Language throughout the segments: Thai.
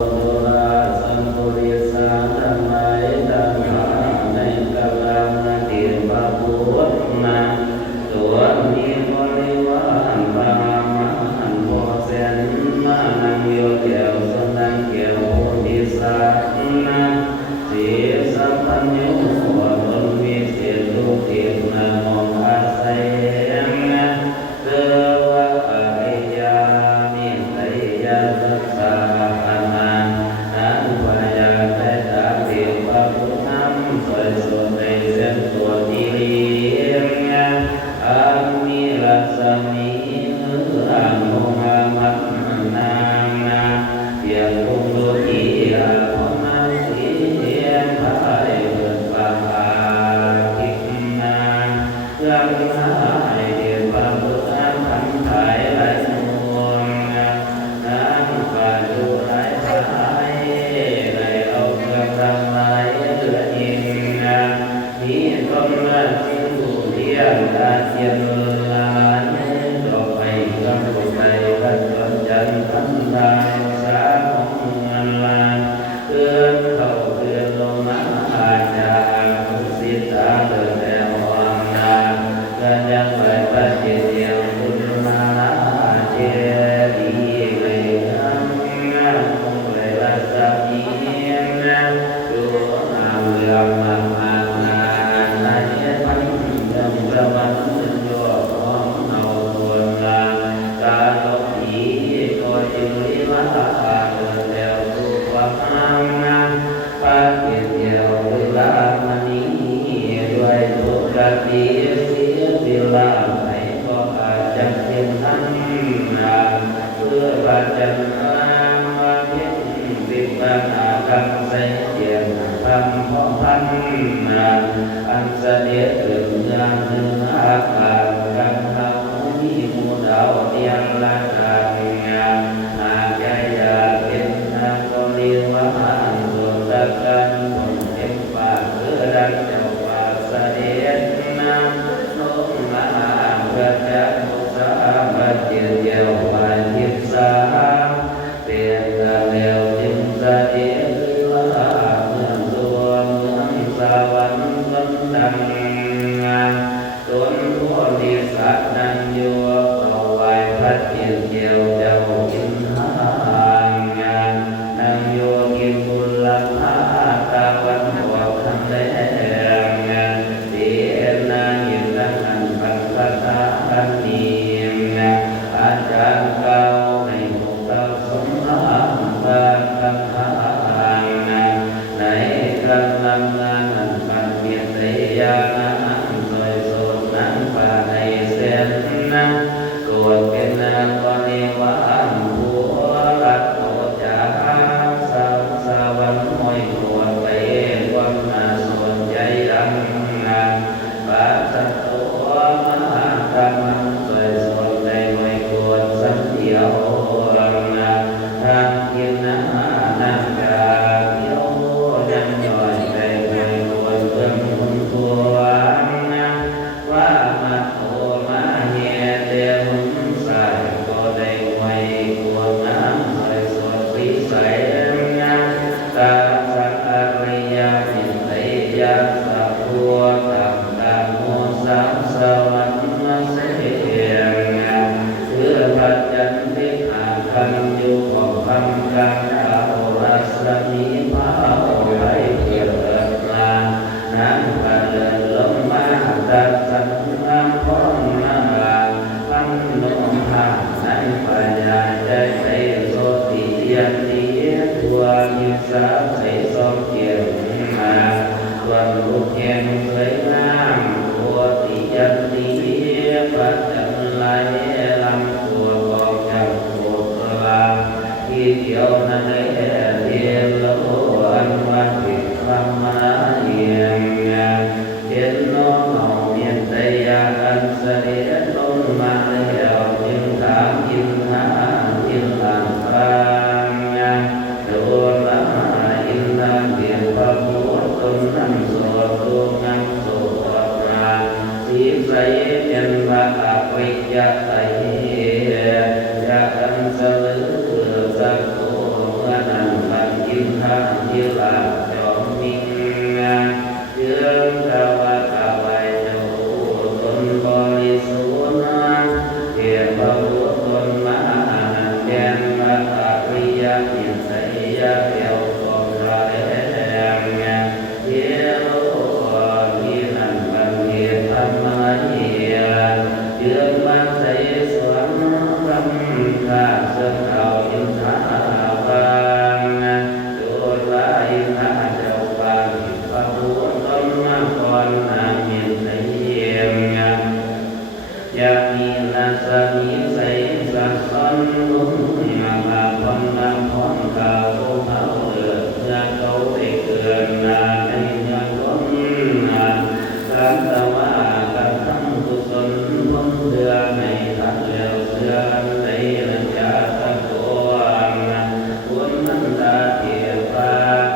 โนราสัมปุริสาธัมมัยธัมมาในกัลลังติปะปุวัตนาตัวมีบริวารบามันโมเสนมานังโยเกวสนังเกวโพธิสัตนาสีสัพพัญญูวะตุวิเศษตุตินะโมอาศัยเตวะอริยามิไตยะสัสสะอันเสด็จถึงเมืองเหนืออากาศกันเขามีหมู่ดาวเตียงละกันหากใจอยากเป็นทางก็เรียกว่าสุดตะกันบนเต็มป่าเพื่อดังเจ้าป่าเสด็จน้ำลงมาเพื่อจะมุสาบัดเจียวไปทิพสาเปลี่ยนกันแล้วจึงเสด็จดังต้นโพธิสัตว์นั้นอยู่ต่อไปพัดเกี่ยวเกี่ยวเจ้าจินหางนั่งอยู่กินบุญละพาตาวันหัวคำแดงดีเอ็นนายินดังอันปัญญาอันนี้อาจารย์เก่าในหมู่เก่าสมรักกันกันหางในกันลำงานอันปันเมียนใจยานะสวยสดนั้นป่าในเส้นนะกวดเป็นนางวันนี้วันผัวรักโอจาสาวสาวันมวยหัวไปความน่าสนใจดังนะป่าสัตว์ตัวมหากรรมสวยสดในมวยกวดสักเดียวนะทางกินนะน้ำกาเดียวยังย่อยใจมวยกวดเพิ่มตัวว่ามาโตมาเฮียเดียวใส่ก็ได้ไว้กวงน้ำใส่สดวิสัยตาสักอริยาสิทธิยาสัพพัวตัมตาโมสัมสวรรค์เสียงเพื่อปัจจันติอาคันอยู่ของคำกันอาโหราสมีพระไว้เกิดมานั้นปัจจันลงมาตัดสังฆามพ้องนาพันนมหาในปัญญาใจใส่โสติยันติตัวยิสาใส่สองเกียรมาวันลุกแห่งสวยงามตัวติยันติปัจจันไหลลำตัวกองจับตัวกลางที่เกี่ยวนั้นได้เรียนโลอันว่าติดธรรมะเอียงเห็นน้องเอาเมียนใจยาอันเสด็จลงมาแล้วจึงถามยินหายินหลังฟังโดนละอินทางเดียนพระพุทธนั้นสวดตัวงา าทิลาจอมมิงเยื้องกาวะกาวายโจตนบริสุทธิ์เทียบบุตรมหานันเดนพระอริยมิสยะเดียวกองระเองเทียโลกีนันบังเกิดธรรมะเยียเยื้องมันใสสวนรำข้าเสือเขาอินทาบางโดยว่าอินทาเจ้าบางพระพุทธมาก่อนนามินเยียมยามีนาสามีใสสักสันนุ่มมาพาพันนาพรกาโอเขาเลือดเนื้อเขาไปเกินนาในยังคนนาการตะว่าการทำกุศลพ้นเดือในทันเลี้ยวเสืออันใดนันจาตะโกนบุญมันตาเทียบา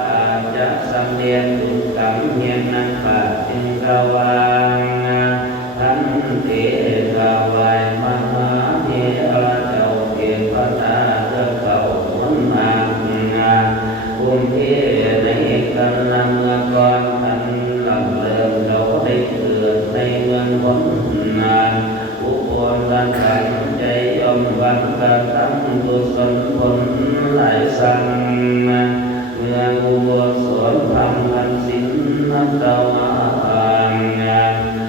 อาจจะสำเนียงดุจกำเงียนนันขาดจึงกวางทันเทกาวายมหาเทระเจ้าเพียงพระตาเจ้าเก่าคนมาบุญเทในกันนำเงินก่อนทันลำเลิมเราได้เกิดในเมืองพ้นผู้คนรันขันใจยอมวันการทำกุศลผลหลายสั่งเมื่ออุโบสถทำพันสินนับเจ้ามา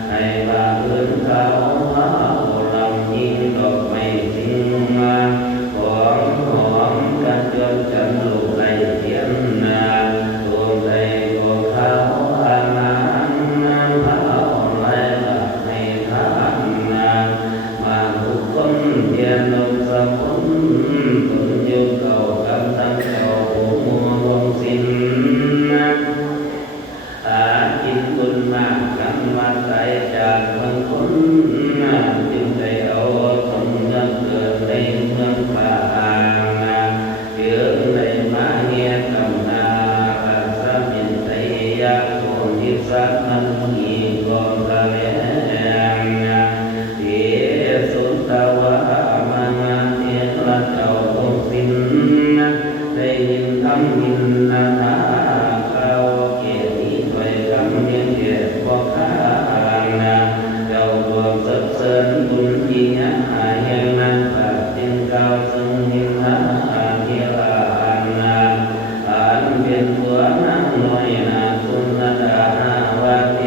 ให้ลาเอื้นเขาว่าลำยิ่งดอกไม้ทิ้งหอมหอมกันจนจันลูกไหลเทียนดวงใจดวงเขาอานาพระอ่อนไหลหลับในทานมาทุกคนเพียรลงสมุนตุนโยเก่ากับตั้งเจ้าหัวมัววงสินกินบุญมากกันมาใจจากเมืองคนจึงได้เอาสมเงินเกิดในเมืองป่าเยื้องในมาเงียกำนาราสมินไตยาโกนิสักนันมีกองกะเลเทสุตวะมางานเทระเจ้าคงสินได้ยินคำยินนานาคราวเกียรติถอยคำเนียนเกียรติบอกข้าเจ้าดวงสับเสริญบุญยิ่งหาแห่งนั้นปราบจึงเก่าซึ่งหินหาเทระอันเป็นผัวนางน้อยนาสุนดาวาเท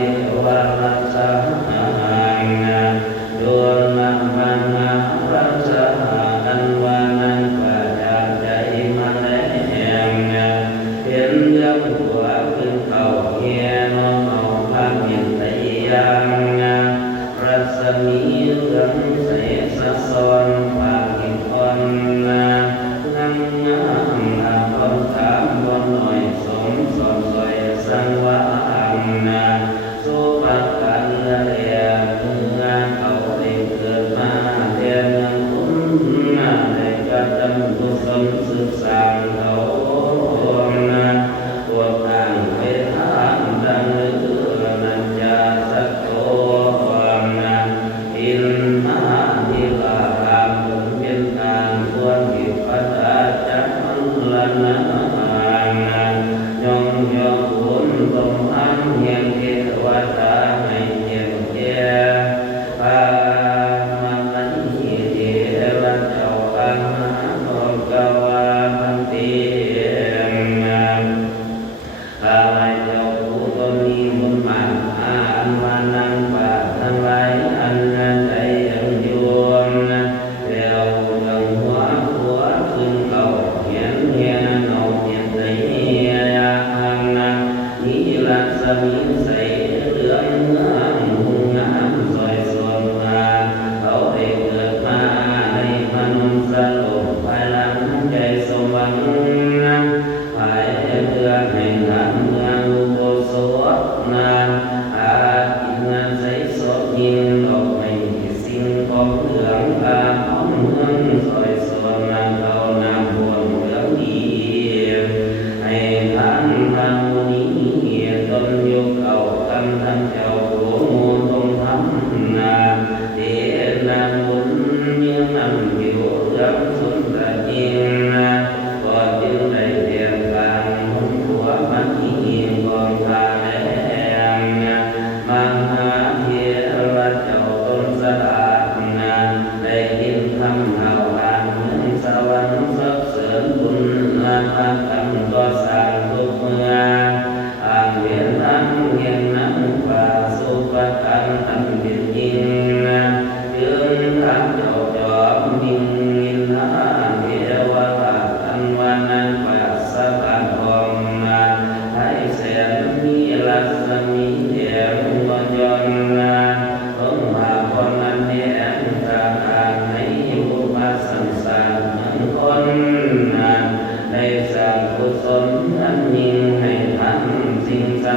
วารัสสะดวงนางพันนารัสสะอันวานันปัจจาใจมาแลง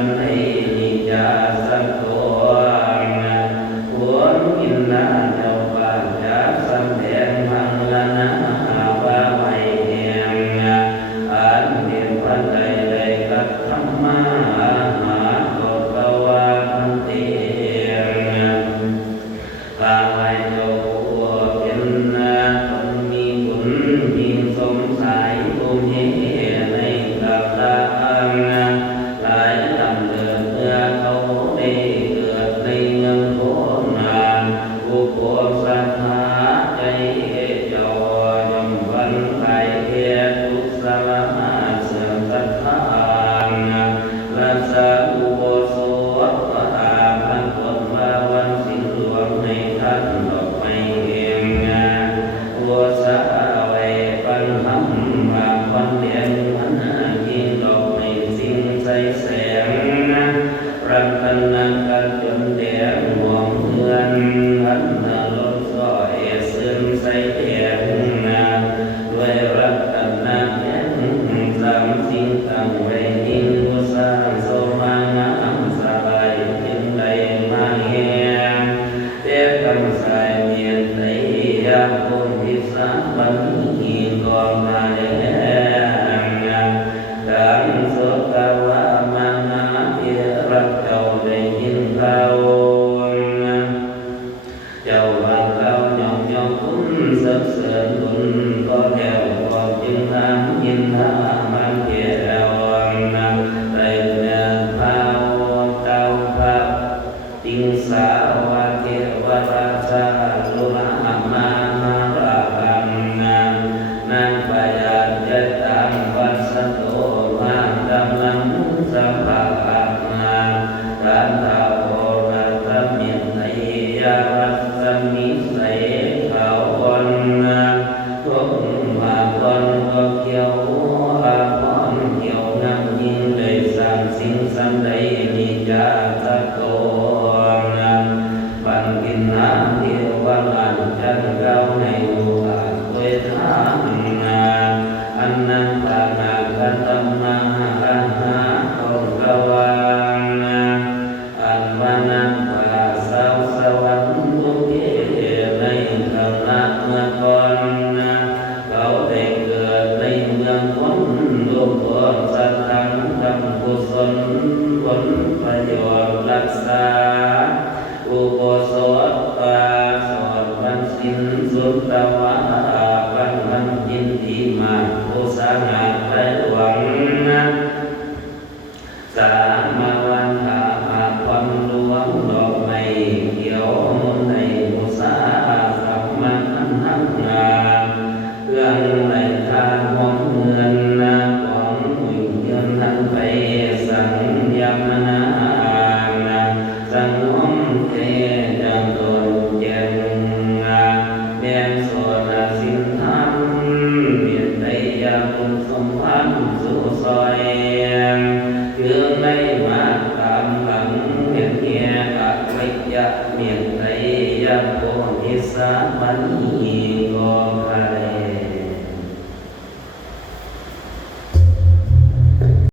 นในนิจาสัตโตควรกินนาเจ้าป่าจะสำแดงพังละนาว่าไม่แห่งอันเห็นพันใดใดกับธรรมะหาตตวาทันเตข้าไว้เจ้าผู้เป็นคนมีบุญยิ่งสมสายภูมิในกับลาหลายลำเดินเมื่อเขาได้เกิดในเมืองโคนาผู้ปวงศรัทธาใจเจ้ายมวันไทยเททุกสารมาเสื่อมศรัทธารักษาอุโบสถพระอาภันตนมาวันสิ้นหลวงในท่านดอกไม้เองวัวสาวปันทำบางวันเลี้ยงมันยิ่งดอกไม้สิ้นใสแสงรักกันนังกันจนแดงห่วงเพื่อนหันลมสอยซึมใสแดงด้วยรักกันนังแดงสามสิ่งตั้งไว้ยิ่งบุษาโสมางามสบายจึงได้มาแห่เทศกำสายเมียนไตยาภูมิสาบันหีกองมาแดงดังโสกาวามานาเทรักเจ้าได้ยินเขาเจ้าว่าเขายอมยอมคุณเสริมเสริญบุญก็แถวก็จึงทำยินทามันเกี่ยวได้เมื่อเท้าเจ้าพระติงสาวาเทวราชาลุลามานาราคังนังปยาจตังวัสโตมาดำลังสัมภาคังรันตาโพรัตมินไนยารัสมิใสเขาวันทุกมาวันก็เกี่ยวอาพรเกี่ยวนั่งยิ่งได้สร้างสิ่งสันใดนิจาสัตโตบันกินน้ำเดียววันอันจันเก้าในโอกาสด้วยทางอันนั้นปานาคัตมาอันหาของกวางอันวานังปาสาวสวรรค์ทุกเกในคำนักเมื่อก่อนเขาได้เกิดในเมืองคนรวมตัวสัตว์ทั้งทำกุศลผลประโยชน์รักษาอุโบสถปาสอดวันสิ้นสุดตวาปันวันยินดีมาผู้สางาไร้หวังสามาวันอาภาพันหลวงดอกไม้เขียวมนในผู้สาสัมมันทั้งงานเครื่องในทางห้องเงินของหุ่นเงินนั้นไปสังยามนาสังน้อมเทจังตนเจงแม่ส่วนสินธรรมเบียดใจยาบุญสมพันธ์สู่ซอยคือไม่มาตามหลังเมียนเงียอักวิยะเมียนใจยาโพธิสามันีก็ใคร